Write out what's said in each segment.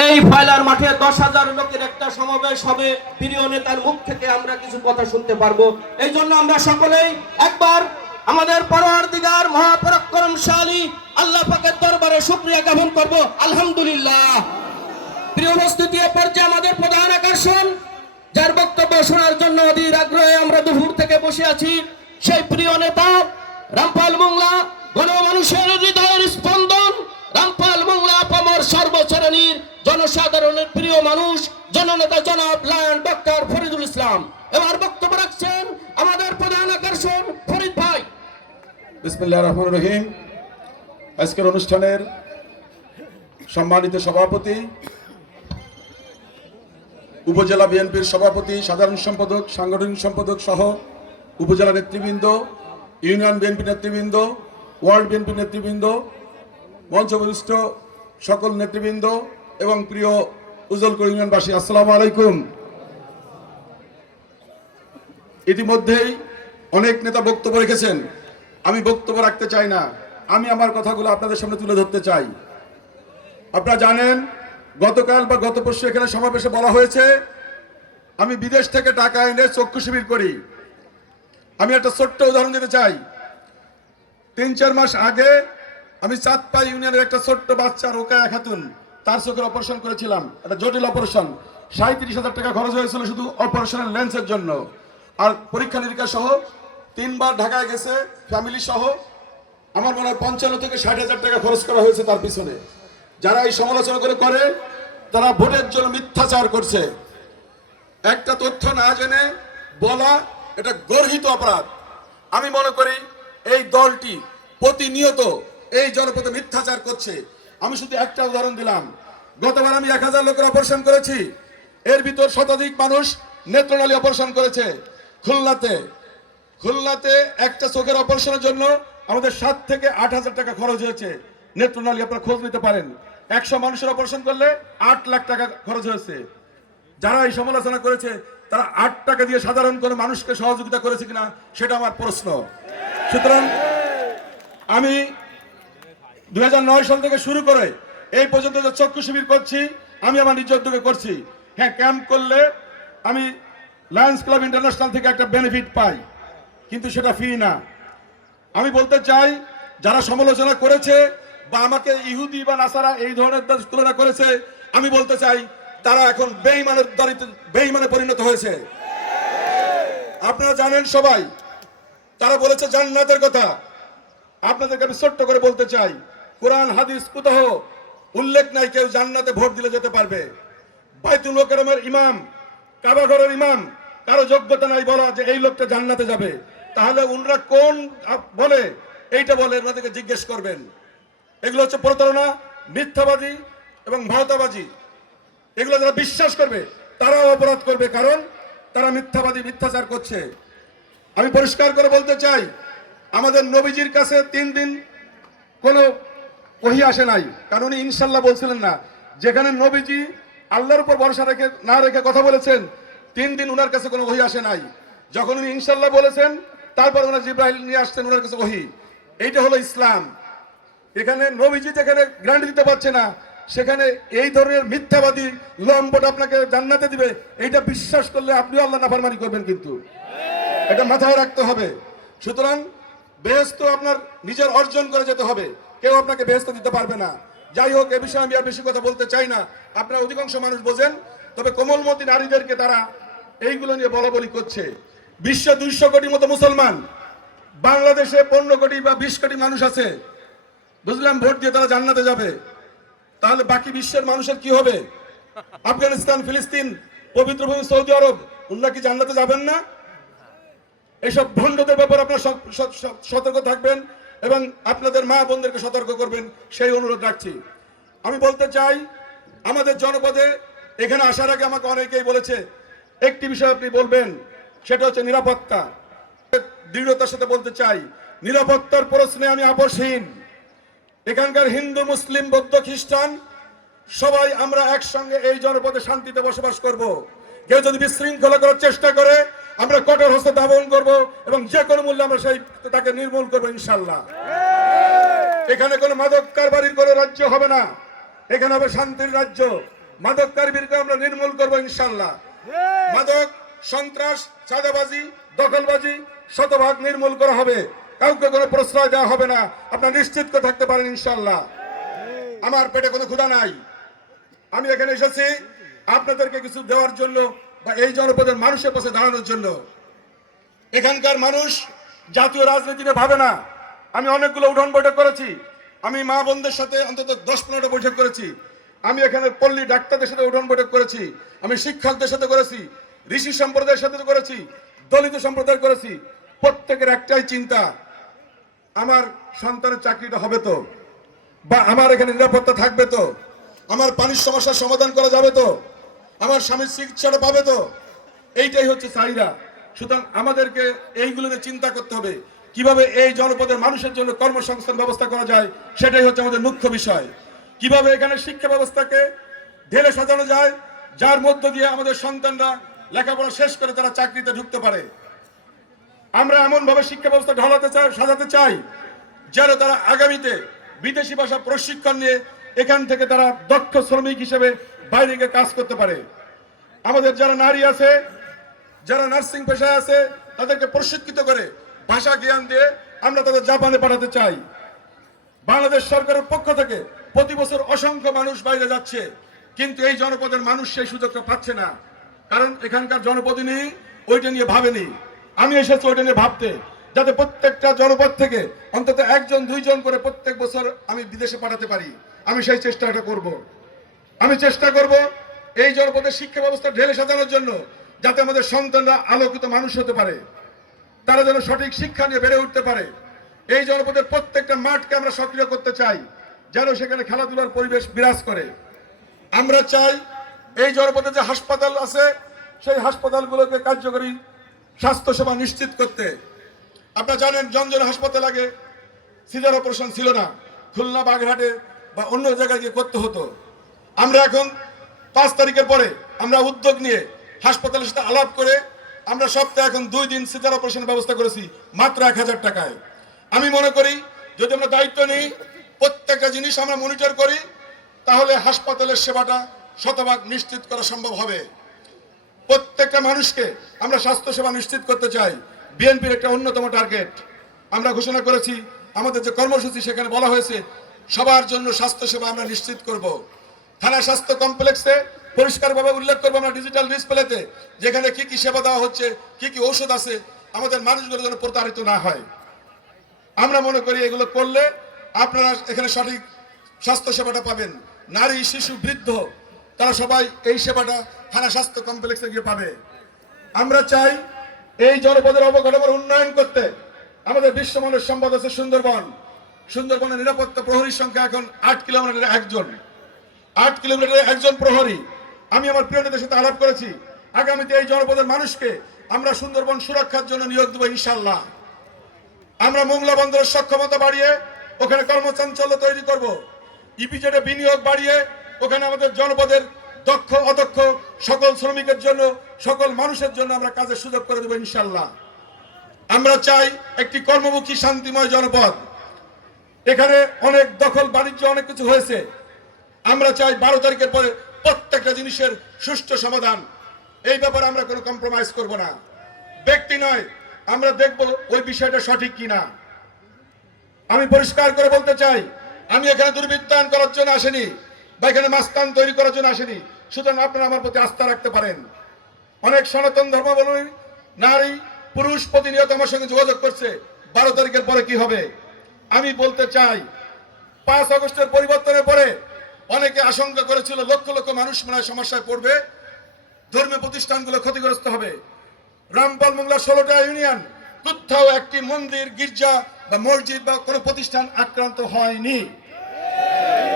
এই ফয়লার মাঠে 10,000 লোকের একটা সমাবেশ হবে, প্রিয় নেতার মুখ থেকে আমরা কিছু কথা শুনতে পারবো। এই জন্য আমরা সকলেই একবার আমাদের পরওয়ারদিগার মহাপরাক্রমশালী আল্লাহ পাকের দরবারে শুকরিয়া জ্ঞাপন করব। আলহামদুলিল্লাহ। প্রিয় উপস্থিতি, এ পর্যায়ে আমাদের প্রধান আকর্ষণ, যার বক্তব্য শোনার জন্য অধীর আগ্রহে আমরা দুপুর থেকে বসে আছি, সেই প্রিয় নেতা রামপাল মোংলা, গণমানুষের হৃদয়ের স্পন্দন, রামপাল মোংলা পামর সর্বশ্রেণীর জনসাধারণের প্রিয় মানুষ, জননেতা জনাব লায়ন ডক্টর ফরিদুল ইসলাম। এবার বক্তব্য রাখছেন আমাদের প্রধান আকর্ষণ ফরিদ ভাই। বিসমিল্লাহির রহমানির রহিম। আজকের অনুষ্ঠানের সম্মানিত সভাপতি, উপজেলা বিএনপির সভাপতি, সাধারণ সম্পাদক, সাংগঠনিক সম্পাদক সহ উপজেলা নেতৃবৃন্দ, ইউনিয়ন বিএনপি নেতৃবৃন্দ, ওয়ার্ড বিএনপি নেতৃবৃন্দ, মঞ্চবিষ্ট সকল নেতৃবৃন্দ এবং প্রিয় উজ্জ্বলপুর ইউনিয়নবাসী, আসসালামু আলাইকুম। ইতিমধ্যেই অনেক নেতা বক্তব্য রেখেছেন, আমি বক্তব্য রাখতে চাই না, আমি আমার কথাগুলো আপনাদের সামনে তুলে ধরতে চাই। আপনারা জানেন গতকাল বা গত পরশু এখানে সমাবেশে বলা হয়েছে আমি বিদেশ থেকে টাকা এনে চক্ষু শিবির করি। আমি একটা ছোট্ট উদাহরণ দিতে চাই। 3-4 মাস আগে আমি চাঁদপা ইউনিয়নের একটা ছোট্ট বাচ্চা রোকেয়া খাতুন, তার চোখের অপারেশন করেছিলাম, একটা জটিল অপারেশন। 37,000 টাকা খরচ হয়েছিল শুধু অপারেশনের লেন্সের জন্য, আর পরীক্ষা নিরীক্ষা সহ 3 বার ঢাকায় গেছে ফ্যামিলি সহ। আমার মনে হয় 55 থেকে 60,000 টাকা খরচ করা হয়েছে তার পিছনে। যারা এই সমালোচনা করে তারা ভোটের জন্য মিথ্যাচার করছে। একটা তথ্য না জেনে বলা এটা গর্হিত অপরাধ। আমি মনে করি এই দলটি প্রতিনিয়ত এই জনপদে মিথ্যাচার করছে। আমি শুধু একটা উদাহরণ দিলাম, গতবার আমি 1000 লোকের অপারেশন করেছি, এর ভিতর শতাধিক মানুষ নেত্রনালী অপারেশন করেছে। খুলনাতে একটা চোখের অপারেশনের জন্য আমাদের 7 থেকে 8,000 টাকা খরচ হয়েছে। নেত্রনালী আপনারা খোঁজ নিতে পারেন। 100 মানুষের অপারেশন করলে 8 লাখ টাকা খরচ হয়েছে। যারা এই সমালোচনা করেছে তারা 8 টাকা দিয়ে সাধারণ কোনো মানুষকে সহযোগিতা করেছে কিনা সেটা আমার প্রশ্ন। সুতরাং আমি 2009 সাল থেকে শুরু করে এই পর্যন্ত যে চক্ষু শিবির করছি, আমি আমার নিজ উদ্যোগে করছি। হ্যাঁ, ক্যাম্প করলে আমি লায়ন্স ক্লাব ইন্টারন্যাশনাল থেকে একটা বেনিফিট পাই, কিন্তু সেটা ফ্রি না। আমি বলতে চাই যারা সমালোচনা করেছে বা আমাকে ইহুদি বা নাসারা এই ধরনের তুলনা করেছে, আমি বলতে চাই তারা এখন বেঈমানে পরিণত হয়েছে। আপনারা জানেন সবাই, তারা বলেছে জান্নাতের কথা। আপনাদেরকে আমি ছোট্ট করে বলতে চাই, কোরআন হাদিস কোথাও উল্লেখ নাই কেউ জান্নাতে ভোট দিলে যেতে পারবে। বাইতুল মুকাররমের ইমাম, কাবা ঘরের ইমাম, কারো যোগ্যতা নাই বলা যে এই লোকটা জান্নাতে যাবে। তাহলে উনরা কোন বলে এইটা বলে ওনাদেরকে জিজ্ঞেস করবেন। এগুলো হচ্ছে প্রতারণা, মিথ্যাবাদী এবং ভাওতাবাজি। এগুলো যারা বিশ্বাস করবে তারাও অপরাধ করবে, কারণ তারা মিথ্যাবাদী, মিথ্যাচার করছে। আমি পরিষ্কার করে বলতে চাই, আমাদের নবীজির কাছে 3 দিন কোনো ওহী আসে নাই, কারণ উনি ইনশাল্লাহ বলছিলেন না। যেখানে নবীজি আল্লাহর উপর ভরসা না রেখে কথা বলেছেন, 3 দিন উনার কাছে কোনো ওহী আসে নাই। যখন উনি ইনশাল্লাহ বলেছেন, তারপর ওনার জিবরাইল নিয়ে আসছেন ওনার কাছে ওহী। এইটা হলো ইসলাম। এখানে নবীজি যেখানে গ্যারান্টি দিতে পারছে না, সেখানে এই ধরনের মিথ্যাবাদী লম্পট আপনাকে জান্নাতে দিবে, এইটা বিশ্বাস করলে আপনিও আল্লাহ নাফরমানি করবেন, কিন্তু এটা মাথায় রাখতে হবে। সুতরাং বেহেশত আপনার নিজের অর্জন করে যেতে হবে, কেউ আপনাকে বেহেশত দিতে পারবে না। যাই হোক, এ বিষয়ে আমি আর বেশি কথা বলতে চাই না। আপনারা অধিকাংশ মানুষ বোঝেন, তবে কোমলমতি নারীদেরকে তারা এইগুলো নিয়ে বলাবলি করছে। বিশ্বে 200 কোটি মতো মুসলমান, বাংলাদেশে 15 কোটি বা 20 কোটি মানুষ আছে। বুঝলাম ভোট দিয়ে তারা জান্নাতে যাবে, তাহলে বাকি বিশ্বের মানুষের কি হবে? আফগানিস্তান, ফিলিস্তিন, পবিত্র ভূমি সৌদি আরব, উনারা কি জান্নাতে যাবেন না? এইসব ভণ্ডদের ব্যাপারে আপনারা সতর্ক থাকবেন এবং আপনাদের মা বোনদেরকে সতর্ক করবেন, সেই অনুরোধ রাখছি। আমি বলতে চাই, আমাদের জনপদে এখানে আসার আগে আমাকে অনেকেই বলেছে একটি বিষয় আপনি বলবেন, সেটা হচ্ছে নিরাপত্তা। দৃঢ়তার সাথে বলতে চাই, নিরাপত্তার প্রশ্নে আমি আপোষহীন। এখানকার হিন্দু, মুসলিম, বৌদ্ধ, খ্রিস্টান সবাই আমরা একসঙ্গে এই জনপদে শান্তিতে বসবাস করব। কেউ যদি বিশৃঙ্খলা করার চেষ্টা করে, আমরা কঠোর হস্তে দমন করব এবং যে কোনো মূল্যে আমরা তাকে নির্মূল করবো ইনশাল্লাহ। এখানে কোনো মাদক কারবারির কোনো রাজ্য হবে না, এখানে হবে শান্তির রাজ্য। মাদক কারবিরকে আমরা নির্মূল করবো ইনশাল্লাহ। মাদক, সন্ত্রাস, চাঁদাবাজি, দখলবাজি শতভাগ নির্মূল করা হবে। কাউকে কোনো প্রশ্রয় দেওয়া হবে না, আপনারা নিশ্চিত করে থাকতে পারেন ইনশাল্লাহ। আমার পেটে কোনো ক্ষুধা নাই। আমি এখানে এসেছি আপনাদেরকে কিছু দেওয়ার জন্য বা এই জনপদের মানুষের পাশে দাঁড়ানোর জন্য। এখানকার মানুষ জাতীয় রাজনীতি নিয়ে ভাবে না। আমি অনেকগুলো উঠোন বৈঠক করেছি, আমি মা বোনদের সাথে অন্তত 10-15টা বৈঠক করেছি, আমি এখানে পল্লী ডাক্তারদের সাথে উঠোন বৈঠক করেছি, আমি শিক্ষকদের সাথে করেছি, ঋষি সম্প্রদায়ের সাথে করেছি, দলিত সম্প্রদায় করেছি। প্রত্যেকের একটাই চিন্তা, আমার সন্তানের চাকরিটা হবে তো, বা আমার এখানে নিরাপত্তা থাকবে তো, আমার পানির সমস্যার সমাধান করা যাবে তো, আমার স্বামীর চিকিৎসাটা পাবে তো। এইটাই হচ্ছে চাহিদা। সুতরাং আমাদেরকে এইগুলো নিয়ে চিন্তা করতে হবে, কিভাবে এই জনপদের মানুষের জন্য কর্মসংস্থান ব্যবস্থা করা যায়, সেটাই হচ্ছে আমাদের মুখ্য বিষয়। কিভাবে এখানে শিক্ষা ব্যবস্থাকে ঢেলে সাজানো যায়, যার মধ্য দিয়ে আমাদের সন্তানরা লেখাপড়া শেষ করে তারা চাকরিতে ঢুকতে পারে। আমরা এমন ভাবে শিক্ষা ব্যবস্থা ঢালাতে চাই, সাজাতে চাই, যেন তারা আগামীতে বিদেশি ভাষা প্রশিক্ষণ নিয়ে এখান থেকে তারা দক্ষ শ্রমিক হিসেবে বাইরে গিয়ে কাজ করতে পারে। আমাদের যারা নারী আছে, যারা নার্সিং পেশায় আছে, তাদেরকে প্রশিক্ষিত করে ভাষা জ্ঞান দিয়ে আমরা তাদের জাপানে পাঠাতে চাই। বাংলাদেশ সরকারের পক্ষ থেকে প্রতি বছর অসংখ্য মানুষ বাইরে যাচ্ছে, কিন্তু এই জনপদের মানুষ সেই সুযোগটা পাচ্ছে না, কারণ এখানকার জনপ্রতিনিধি ওইটা নিয়ে ভাবেনি। আমি এসেছি ওইটা নিয়ে ভাবতে, যাতে প্রত্যেকটা জনপদ থেকে অন্তত 1-2 জন করে প্রত্যেক বছর আমি বিদেশে পাঠাতে পারি। আমি সেই চেষ্টাটা করব। আমি চেষ্টা করব এই জনপদের শিক্ষা ব্যবস্থা ঢেলে সাজানোর জন্য, যাতে আমাদের সন্তানরা আলোকিত মানুষ হতে পারে, তারা যেন সঠিক শিক্ষা নিয়ে বেড়ে উঠতে পারে। এই জনপদের প্রত্যেকটা মাঠকে আমরা সক্রিয় করতে চাই, যেন সেখানে খেলাধুলার পরিবেশ বিরাজ করে। আমরা চাই এই জনপদে যে হাসপাতাল আছে, সেই হাসপাতালগুলোকে কার্যকরী স্বাস্থ্যসেবা নিশ্চিত করতে। আপনারা জানেন জঞ্জন হাসপাতাল আগে সিজার অপারেশন ছিল না, খুলনা, বাগেরহাটে বা অন্য জায়গায় গিয়ে করতে হতো। আমরা এখন 5 তারিখের পরে আমরা উদ্যোগ নিয়ে হাসপাতালের সাথে আলাপ করে আমরা সপ্তাহে এখন 2 দিন সিজার অপারেশনের ব্যবস্থা করেছি মাত্র 1000 টাকায়। আমি মনে করি যদি আমরা দায়িত্ব নিই, প্রত্যেকটা জিনিস আমরা মনিটর করি, তাহলে হাসপাতালের সেবাটা শতভাগ নিশ্চিত করা সম্ভব হবে। প্রত্যেকটা মানুষকে আমরা স্বাস্থ্য সেবা নিশ্চিত করতে চাই। বিএনপির একটা অন্যতম টার্গেট আমরা ঘোষণা করেছি, আমাদের যে কর্মসূচি সেখানে বলা হয়েছে সবার জন্য স্বাস্থ্য সেবা আমরা নিশ্চিত করব। থানা স্বাস্থ্য কমপ্লেক্সে পরিষ্কারভাবে উল্লেখ করবো আমরা ডিজিটাল ডিসপ্লেতে, যেখানে কি কি সেবা দেওয়া হচ্ছে, কি কি ঔষধ আছে, আমাদের মানুষগুলো যেন প্রতারিত না হয়। আমরা মনে করি এগুলো করলে আপনারা এখানে সঠিক স্বাস্থ্য সেবাটা পাবেন। নারী, শিশু, বৃদ্ধ তারা সবাই এই সেবাটা থানা স্বাস্থ্য কমপ্লেক্সে গিয়ে পাবে। আমরা চাই এই জনপদের অবকাঠামোর উন্নয়ন করতে। আমাদের বিশ্বমানের সম্পদ আছে সুন্দরবন। সুন্দরবনের নিরাপত্তা প্রহরীর সংখ্যা এখন 8 কিলোমিটারে 1 জন, 8 কিলোমিটারে 1 জন প্রহরী। আমি আমার প্রিয় নেতার সাথে আলাপ করেছি, আগামীতে এই জনপদের মানুষকে আমরা সুন্দরবন সুরক্ষার জন্য নিয়োগ দেবো ইনশাল্লাহ। আমরা মোংলা বন্দরের সক্ষমতা বাড়িয়ে ওখানে কর্মচাঞ্চল্য তৈরি করব। ইপিজেডে বিনিয়োগ বাড়িয়ে ওখানে আমাদের জনপদের দক্ষ অদক্ষ সকল শ্রমিকের জন্য, সকল মানুষের জন্য আমরা কাজের সুযোগ করে দেবো ইনশাল্লাহ। আমরা চাই একটি কর্মমুখী শান্তিময় জনপদ। এখানে অনেক দখল বাণিজ্য অনেক কিছু হয়েছে। আমরা চাই 12 তারিখের পরে প্রত্যেকটা জিনিসের সুষ্ঠু সমাধান। এই ব্যাপারে আমরা কোনো কম্প্রোমাইজ করব না। ব্যক্তি নয়, আমরা দেখব ওই বিষয়টা সঠিক কিনা। আমি পরিষ্কার করে বলতে চাই, আমি এখানে দুর্বৃত্তায়ন করার জন্য আসেনি বা এখানে মাস্তান তৈরি করার জন্য আসেনি। সুতরাং আপনারা আমার প্রতি আস্থা রাখতে পারেন। অনেক সনাতন ধর্মাবলম্বী নারী পুরুষ প্রতিনিয়ত আমার সঙ্গে যোগাযোগ করছে 12 তারিখের পরে কি হবে। আমি বলতে চাই 5 আগস্টের পরিবর্তনের পরে অনেকে আশঙ্কা করেছিল লক্ষ লক্ষ মানুষ মনে হয় সমস্যায় পড়বে, ধর্মীয় প্রতিষ্ঠানগুলো ক্ষতিগ্রস্ত হবে। রামপাল মোংলা 16টা ইউনিয়ন কোথাও একটি মন্দির, গির্জা বা মসজিদ বা কোনো প্রতিষ্ঠান আক্রান্ত হয়নি।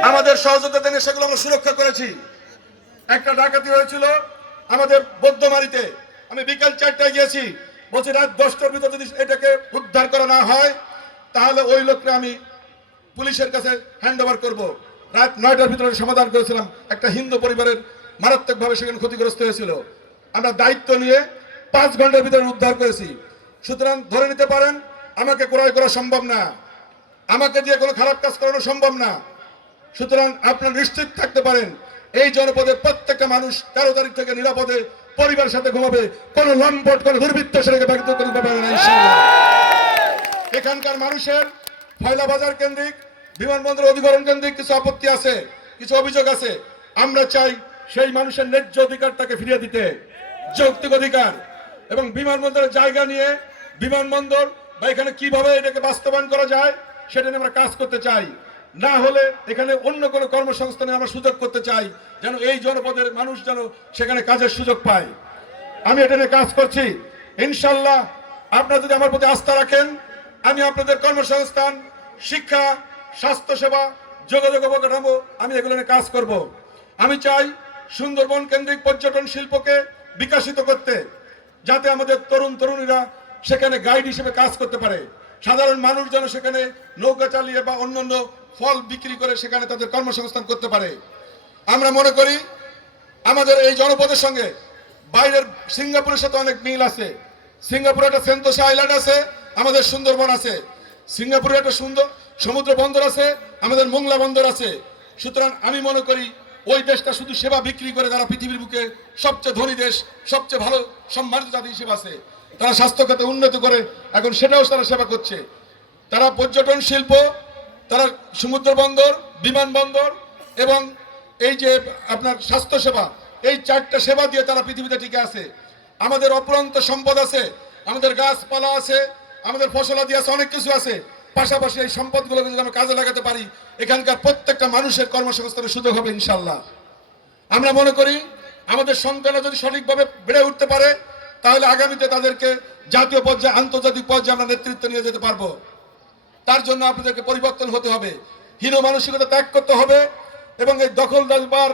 আমাদের সহযোগিতা দিয়ে সেগুলো আমরা সুরক্ষা করেছি। একটা ডাকাতি হয়েছিল আমাদের বৌদ্ধমারিতে, আমি বিকাল 4টায় গিয়েছি, বলছি রাত 10টার ভিতরে যদি এটাকে উদ্ধার করা না হয় তাহলে ওই লোককে আমি পুলিশের কাছে হ্যান্ড ওভার করবো। রাত 9টার ভিতরে সমাধান করেছিলাম। একটা হিন্দু পরিবারের মারাত্মকভাবে সেখানে ক্ষতিগ্রস্ত হয়েছিল। আমরা দায়িত্ব নিয়ে 5 ঘন্টার ভিতরে উদ্ধার করেছি। সুতরাং ধরে নিতে পারেন আমাকে ক্রয় করা সম্ভব না, আমাকে দিয়ে কোনো খারাপ কাজ করানো সম্ভব না। সুতরাং আপনারা নিশ্চিত থাকতে পারেন এই জনপদের প্রত্যেকটা মানুষ 13 তারিখ থেকে নিরাপদে পরিবারের সাথে ঘুমাবে, কোনো লম্পট কোনো দুর্বৃত্ত সেটাকে ব্যাঘাত করতে পারবে না ইনশাআল্লাহ। এখানকার মানুষের ফয়লা বাজার কেন্দ্রিক, বিমানবন্দর অধিগ্রহণ কেন্দ্রিক কিছু আপত্তি আছে, কিছু অভিযোগ আছে। আমরা চাই সেই মানুষের ন্যায্য অধিকারটাকে ফিরিয়ে দিতে, যৌক্তিক অধিকার, এবং বিমানবন্দরের জায়গা নিয়ে বিমানবন্দর বা এখানে কিভাবে এটাকে বাস্তবায়ন করা যায় সেটা নিয়ে আমরা কাজ করতে চাই। না হলে এখানে অন্য কোনো কর্মসংস্থানে আমরা সুযোগ করতে চাই, যেন এই জনপদের মানুষ যেন সেখানে কাজের সুযোগ পায়। আমি এটা নিয়ে কাজ করছি ইনশাল্লাহ। আপনারা যদি আমার প্রতি আস্থা রাখেন, আমি আপনাদের কর্মসংস্থান, শিক্ষা, স্বাস্থ্যসেবা, যোগাযোগ অবকাঠামো, আমি এগুলো নিয়ে কাজ করব। আমি চাই সুন্দরবন কেন্দ্রিক পর্যটন শিল্পকে বিকশিত করতে, যাতে আমাদের তরুণ তরুণীরা সেখানে গাইড হিসেবে কাজ করতে পারে, সাধারণ মানুষ যেন সেখানে নৌকা চালিয়ে বা অন্যান্য ফল বিক্রি করে সেখানে তাদের কর্মসংস্থান করতে পারে। আমরা মনে করি আমাদের এই জনপদের সঙ্গে বাইরের সিঙ্গাপুরের সাথে অনেক মিল আছে। সিঙ্গাপুরে একটা সেন্তোসা আইল্যান্ড আছে, আমাদের সুন্দরবন আছে। সিঙ্গাপুরে একটা সুন্দর সমুদ্র বন্দর আছে, আমাদের মোংলা বন্দর আছে। সুতরাং আমি মনে করি ওই দেশটা শুধু সেবা বিক্রি করে, তারা পৃথিবীর বুকে সবচেয়ে ধনী দেশ, সবচেয়ে ভালো সম্মানিত জাতি হিসেবে আছে। তারা স্বাস্থ্য খাতে উন্নতি করে, এখন সেটাও তারা সেবা করছে। তারা পর্যটন শিল্প, তারা সমুদ্র বন্দর, বিমানবন্দর এবং এই যে আপনার স্বাস্থ্য সেবা, এই 4টা সেবা দিয়ে তারা পৃথিবীতে টিকে আছে। আমাদের অপরন্ত সম্পদ আছে, আমাদের গাছপালা আছে, আমাদের ফসলাদি আছে, অনেক কিছু আছে। পাশাপাশি এই সম্পদগুলোকে যদি আমরা কাজে লাগাতে পারি, এখানকার প্রত্যেকটা মানুষের কর্মসংস্থানের সুযোগ হবে ইনশাল্লাহ। আমরা মনে করি আমাদের সন্তানরা যদি সঠিকভাবে বেড়ে উঠতে পারে, তাহলে আগামীতে তাদেরকে জাতীয় পর্যায়ে, আন্তর্জাতিক পর্যায়ে আমরা নেতৃত্ব নিয়ে যেতে পারবো। তার জন্য আপনাদেরকে পরিবর্তন হতে হবে, হীন মানসিকতা ত্যাগ করতে হবে, এবং এই দখলদার বা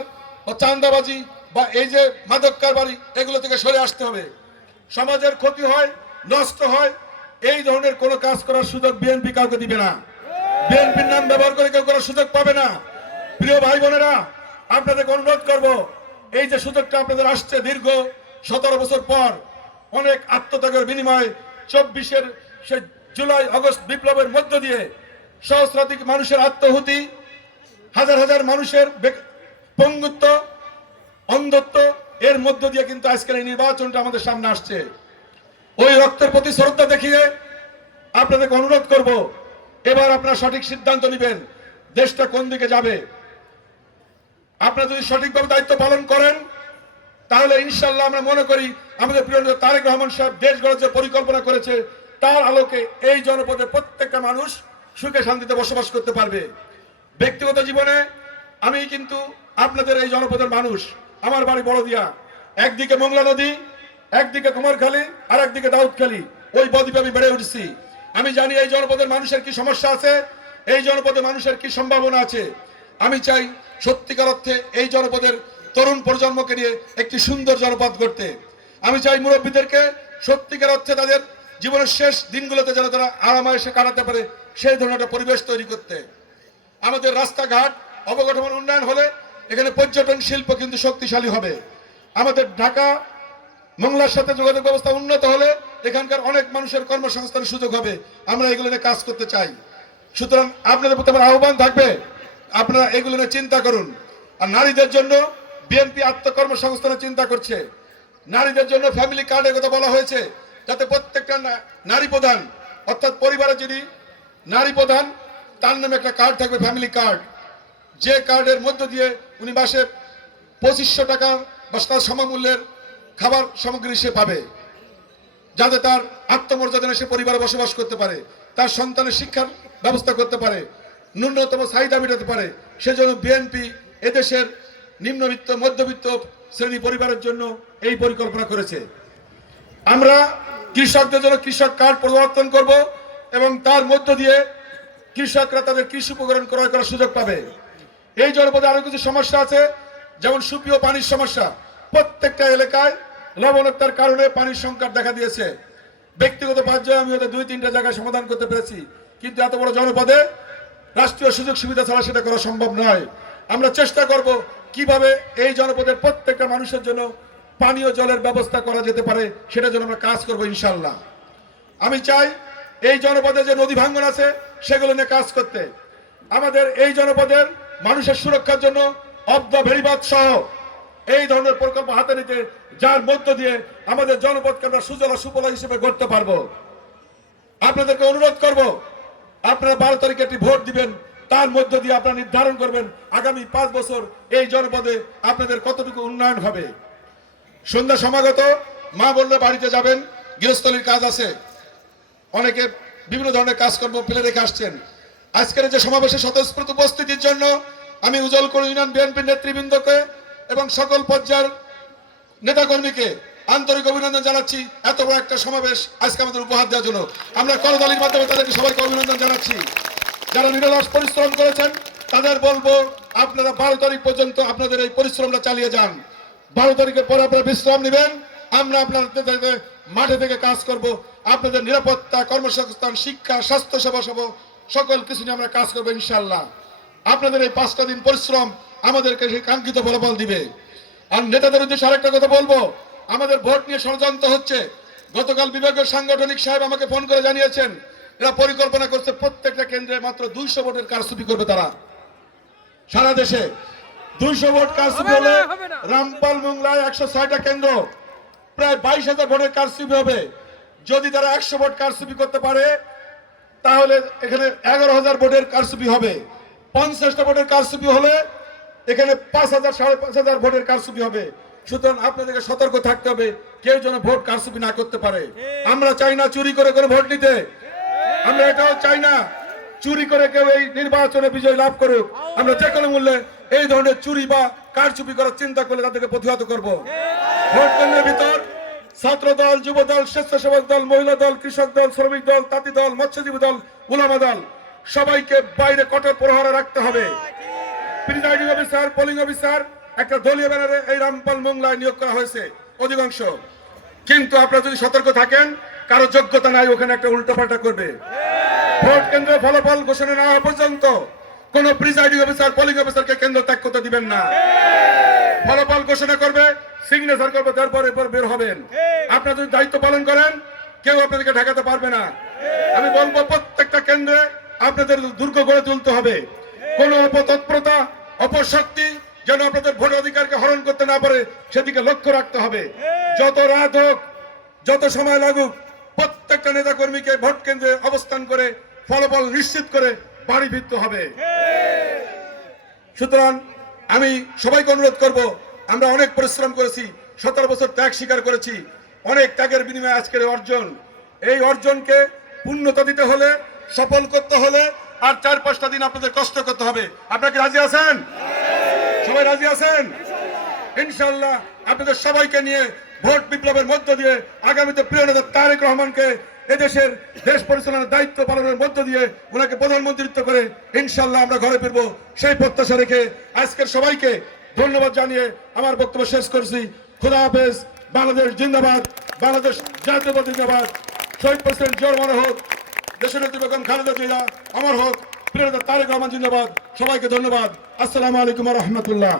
চাঁদাবাজি বা এই যে মাদক কারবারি, এগুলো থেকে সরে আসতে হবে। সমাজের ক্ষতি হয়, নষ্ট হয়, এই ধরনের কোনো কাজ করার সুযোগ বিএনপি কাউকে দিবে না। বিএনপির নাম ব্যবহার করে কেউ করার সুযোগ পাবে না। প্রিয় ভাই বোনেরা, আপনাদেরকে অনুরোধ করব, এই যে সুযোগটা আপনাদের আসছে দীর্ঘ 17 বছর পর, অনেক আত্মত্যাগের বিনিময়ে 24-এর সে জুলাই আগস্ট বিপ্লবের মধ্য দিয়ে সহস্রাধিক মানুষের আত্মহুতি, হাজার হাজার মানুষের পঙ্গুত্ব, অন্ধত্ব, এর মধ্য দিয়ে কিন্তু আজকের এই নির্বাচনটা আমাদের সামনে আসছে। ওই রক্তের প্রতি শ্রদ্ধা দেখিয়ে আপনাদেরকে অনুরোধ করব, এবার আপনারা সঠিক সিদ্ধান্ত নেবেন দেশটা কোন দিকে যাবে। আপনারা যদি সঠিকভাবে দায়িত্ব পালন করেন, তাহলে ইনশাল্লাহ আমরা মনে করি আমাদের প্রিয় নেতা তারেক রহমান সাহেব দেশ গড়ার যে পরিকল্পনা করেছে, তার আলোকে এই জনপদের প্রত্যেকটা মানুষ সুখে শান্তিতে বসবাস করতে পারবে। ব্যক্তিগত জীবনে আমি কিন্তু আপনাদের এই জনপদের মানুষ, আমার বাড়ি বড়দিয়া, একদিকে মোংলা নদী, একদিকে কুমারখালী, আর একদিকে দাউদখালী, ওই বদ্বীপে আমি বেড়ে উঠছি। আমি জানি এই জনপদের মানুষের কি সমস্যা আছে, এই জনপদের মানুষের কি সম্ভাবনা আছে। আমি চাই সত্যিকার অর্থে এই জনপদের তরুণ প্রজন্মকে নিয়ে একটি সুন্দর জনপদ করতে। আমি চাই মুরব্বীদেরকে সত্যিকার অর্থে তাদের জীবনের শেষ দিনগুলোতে যেন তারা আরামায়েশে কাটাতে পারে, সেই ধরনের একটা পরিবেশ তৈরি করতে। আমাদের রাস্তাঘাট অবকাঠামোর উন্নয়ন হলে এখানে পর্যটন শিল্প কিন্তু শক্তিশালী হবে। আমাদের ঢাকা মোংলার সাথে যোগাযোগ ব্যবস্থা উন্নত হলে এখানকার অনেক মানুষের কর্মসংস্থানের সুযোগ হবে। আমরা এগুলো নিয়ে কাজ করতে চাই। সুতরাং আপনাদের প্রতি আমার আহ্বান থাকবে, আপনারা এগুলো নিয়ে চিন্তা করুন। আর নারীদের জন্য বিএনপি আত্মকর্মসংস্থানের চিন্তা করছে। নারীদের জন্য ফ্যামিলি কার্ডের কথা বলা হয়েছে, যাতে প্রত্যেকটা নারী প্রধান, অর্থাৎ পরিবারে যিনি নারী প্রধান, তার নামে একটা কার্ড থাকবে, ফ্যামিলি কার্ড, যে কার্ডের মধ্য দিয়ে উনি মাসে 2500 টাকা বা তার সমমূল্যের খাবার সামগ্রী সে পাবে, যাতে তার আত্মমর্যাদা সে পরিবারে বসবাস করতে পারে, তার সন্তানের শিক্ষার ব্যবস্থা করতে পারে, ন্যূনতম চাহিদা মেটাতে পারে। সেজন্য বিএনপি এদেশের নিম্নবিত্ত মধ্যবিত্ত শ্রেণী পরিবারের জন্য এই পরিকল্পনা করেছে। আমরা কৃষকদের জন্য কৃষক কার্ড প্রবর্তন করব, এবং তার মধ্য দিয়ে কৃষকরা তাদের কৃষি উপকরণ ক্রয় করার সুযোগ পাবে। এই জনপদে আরো কিছু সমস্যা আছে, যেমন সুপেয় পানির সমস্যা। প্রত্যেকটা এলাকায় লবণাক্ততার কারণে পানির সংকট দেখা দিয়েছে। ব্যক্তিগত পর্যায়ে আমি হয়তো 2-3টা জায়গায় সমাধান করতে পেরেছি, কিন্তু এত বড় জনপদে রাষ্ট্রীয় সুযোগ সুবিধা ছাড়া সেটা করা সম্ভব নয়। আমরা চেষ্টা করব কিভাবে এই জনপদের প্রত্যেকটা মানুষের জন্য পানীয় জলের ব্যবস্থা করা যেতে পারে, সেটার জন্য আমরা কাজ করব ইনশাল্লাহ। আমি চাই এই জনপদে যে নদী ভাঙ্গন আছে সেগুলো নিয়ে কাজ করতে। আমাদের এই জনপদের মানুষের সুরক্ষার জন্য অফ দ্য ভেরিবাদ সহ এই ধরনের প্রকল্প হাতে নিতে, যার মধ্য দিয়ে আমাদের জনপদকে আমরা সুজলা সুফলা হিসেবে গড়তে পারবো। আপনাদেরকে অনুরোধ করব, আপনারা 12 তারিখে একটি ভোট দিবেন, তার মধ্য দিয়ে আপনারা নির্ধারণ করবেন আগামী 5 বছর এই জনপদে আপনাদের কতটুকু উন্নয়ন হবে। সন্ধ্যা সমাগত, মা বললে বাড়িতে যাবেন, গৃহস্থলীর কাজ আছে, অনেকে বিভিন্ন ধরনের কাজকর্ম ফেলে রেখে আসছেন। আজকের যে সমাবেশে স্বতঃস্ফূর্ত উপস্থিতির জন্য আমি উজলকোট ইউনিয়ন বিএনপির নেতৃবৃন্দকে এবং সকল পর্যায়ের নেতাকর্মীকে আন্তরিক অভিনন্দন জানাচ্ছি। এত বড় একটা সমাবেশ আজকে আমাদের উপহার দেওয়ার জন্য আমরা করতালির মাধ্যমে তাদেরকে সবাইকে অভিনন্দন জানাচ্ছি। যারা নিরলস পরিশ্রম করেছেন তাদের বলবো, আপনারা 12 তারিখ পর্যন্ত আপনাদের এই পরিশ্রমটা চালিয়ে যান। 12 তারিখের পরে আপনারা বিশ্রাম নেবেন, আমরা আপনাদের মাঠে থেকে কাজ করব। আপনাদের নিরাপত্তা, কর্মসংস্থান, শিক্ষা, স্বাস্থ্য সেবা সহ সকল কিছু নিয়ে আমরা কাজ করবো ইনশাআল্লাহ। আপনাদের এই 5টা দিন পরিশ্রম আমাদেরকে সেই কাঙ্ক্ষিত ফলাফল দিবে। আর নেতাদের উদ্দেশ্যে আরেকটা কথা বলবো, আমাদের ভোট নিয়ে ষড়যন্ত্র হচ্ছে। গতকাল বিভাগীয় সাংগঠনিক সাহেব আমাকে ফোন করে জানিয়েছেন, এরা পরিকল্পনা করছে প্রত্যেকটা কেন্দ্রে মাত্র 200 ভোটের কারচুপি করবে তারা। সারা দেশে 200 ভোট কারচুপি হলে রামপাল মোংলায় 106টা কেন্দ্র, প্রায় 22,000 ভোটের কারচুপি হবে। যদি তারা 100 ভোট কারচুপি করতে পারে তাহলে এখানে 11,000 ভোটের কারচুপি হবে। 50টা ভোটের কারচুপি হলে এখানে 5,000 5,500 ভোটের কারচুপি হবে। সুতরাং আপনাদেরকে সতর্ক থাকতে হবে, কেউ যেন ভোট কারচুপি না করতে পারে। আমরা চাই না চুরি করে করে ভোট নিতে, আমরা এটাও চাই না চুরি করে কেউ এই নির্বাচনে বিজয় লাভ করুক। আমরা যে কোনো মূল্যে এই ধরনের চুরি বা কারচুপি করার চিন্তা করলে তাদেরকে প্রতিহত করব। ভোট কেন্দ্রের ভিতর ছাত্র দল, যুব দল, স্বেচ্ছাসেবক দল, মহিলা দল, কৃষক দল, শ্রমিক দল, তাঁতি দল, মৎস্যজীবী দল, উলামা দল সবাইকে বাইরে কঠোর প্রহরা রাখতে হবে। প্রিজাইডিং অফিসার, পোলিং অফিসার একটা দলীয় ব্যানারে এই রামপাল মোংলায় নিয়োগ করা হয়েছে অধিকাংশ, কিন্তু আপনারা যদি সতর্ক থাকেন, কারো যোগ্যতা নাই ওখানে একটা উল্টোপাল্টা করবে। ভোট কেন্দ্র ফলাফল ঘোষণা না হওয়া পর্যন্ত কোন প্রিজাইডিং অফিসার, পোলিং অফিসারকে কেন্দ্র ত্যাগ করতে দিবেন না। ফলাফল ঘোষণা করবে, সিগনেচার করবে, তারপরে বের হবেন। আপনারা যদি দায়িত্ব পালন করেন, কেউ আপনাদেরকে ঠেকাতে পারবে না। আমি বলবো প্রত্যেকটা কেন্দ্রে আপনাদের দুর্গ গড়ে তুলতে হবে। কোন অপতৎপরতা, অপশক্তি যেন আপনাদের ভোট অধিকারকে হরণ করতে না পারে সেদিকে লক্ষ্য রাখতে হবে। যত রাত হোক, যত সময় লাগুক, প্রত্যেকটা নেতা কর্মীকে ভোট কেন্দ্রে অবস্থান করে ফলাফল নিশ্চিত করে বাড়ি ফিরতে হবে। সুতরাং আমি সবাইকে অনুরোধ করব, আমরা অনেক পরিশ্রম করেছি, 17 বছর ত্যাগ স্বীকার করেছি, অনেক ত্যাগের বিনিময়ে আজকের অর্জন। এই অর্জনকে পূর্ণতা দিতে হলে, সফল করতে হলে আর 4-5টা দিন আপনাদের কষ্ট করতে হবে। আপনারা কি রাজি আছেন? সবাই রাজি আছেন? ইনশাআল্লাহ আপনাদের সবাইকে নিয়ে ভোট বিপ্লবের মধ্য দিয়ে আগামীতে প্রিয় নেতা তারেক রহমানকে এদেশের দেশ পরিচালনার দায়িত্ব পালনের মধ্য দিয়ে ওনাকে প্রধানমন্ত্রিত্ব করে ইনশাআল্লাহ আমরা ঘরে ফিরবো, সেই প্রত্যাশা রেখে আজকের সবাইকে ধন্যবাদ জানিয়ে আমার বক্তব্য শেষ করছি। খোদা হাফেজ। বাংলাদেশ জিন্দাবাদ, বাংলাদেশ জাতীয়তাবাদী জিন্দাবাদ। শহীদ প্রেসিডেন্ট জিয়াউর রহমান হোক, দেশনেত্রী বেগম খালেদা জিয়া অমর হোক, প্রিয় নেতা তারেক রহমান জিন্দাবাদ। সবাইকে ধন্যবাদ। আসসালামু আলাইকুম ওয়া রাহমাতুল্লাহ।